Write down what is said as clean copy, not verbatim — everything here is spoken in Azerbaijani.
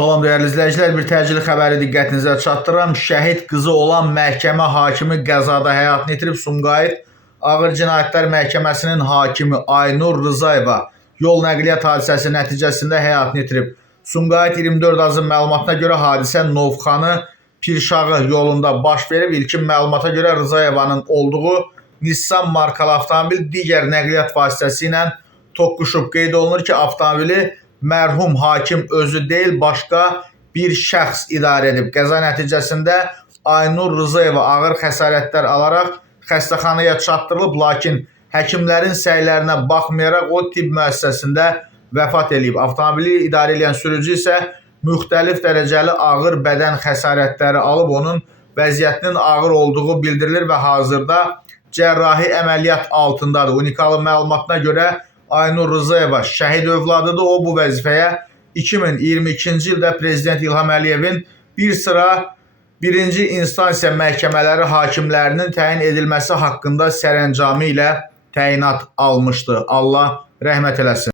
Salam değerli izləyicilər, bir təcili xəbəri diqqətinizə çatdırıram. Şəhid qızı olan məhkəmə hakimi qəzada həyatını itirib. Sumqayıt Ağır Cinayətlər Məhkəməsinin hakimi Aynur Rızayeva yol nəqliyyat hadisəsi nəticəsində həyatını itirib. Sumqayıt 24 azın məlumatına görə hadisə Novxanı Pirşağı yolunda baş verib. İlkin məlumata görə Rızayevanın olduğu Nissan markalı avtomobil digər nəqliyyat vasitəsi ilə toqquşub. Qeyd olunur ki, avtomobili mərhum hakim özü deyil, başqa bir şəxs idarə edib. Qəza nəticəsində Aynur Rızayeva ağır xəsarətlər alaraq xəstəxanaya çatdırılıb, lakin həkimlərin səylərinə baxmayaraq o tibb müəssisəsində vəfat edib. Avtomobili idarə edən sürücü isə müxtəlif dərəcəli ağır bədən xəsarətləri alıb, onun vəziyyətinin ağır olduğu bildirilir və hazırda cərrahi əməliyyat altındadır. Unikalı məlumatına görə Aynur Rızayeva şəhid övladıdır. O bu vəzifəyə 2022-ci ildə Prezident İlham Əliyevin bir sıra birinci instansiya məhkəmələri hakimlərinin təyin edilməsi haqqında sərəncamı ilə təyinat almışdı. Allah rəhmət eləsin.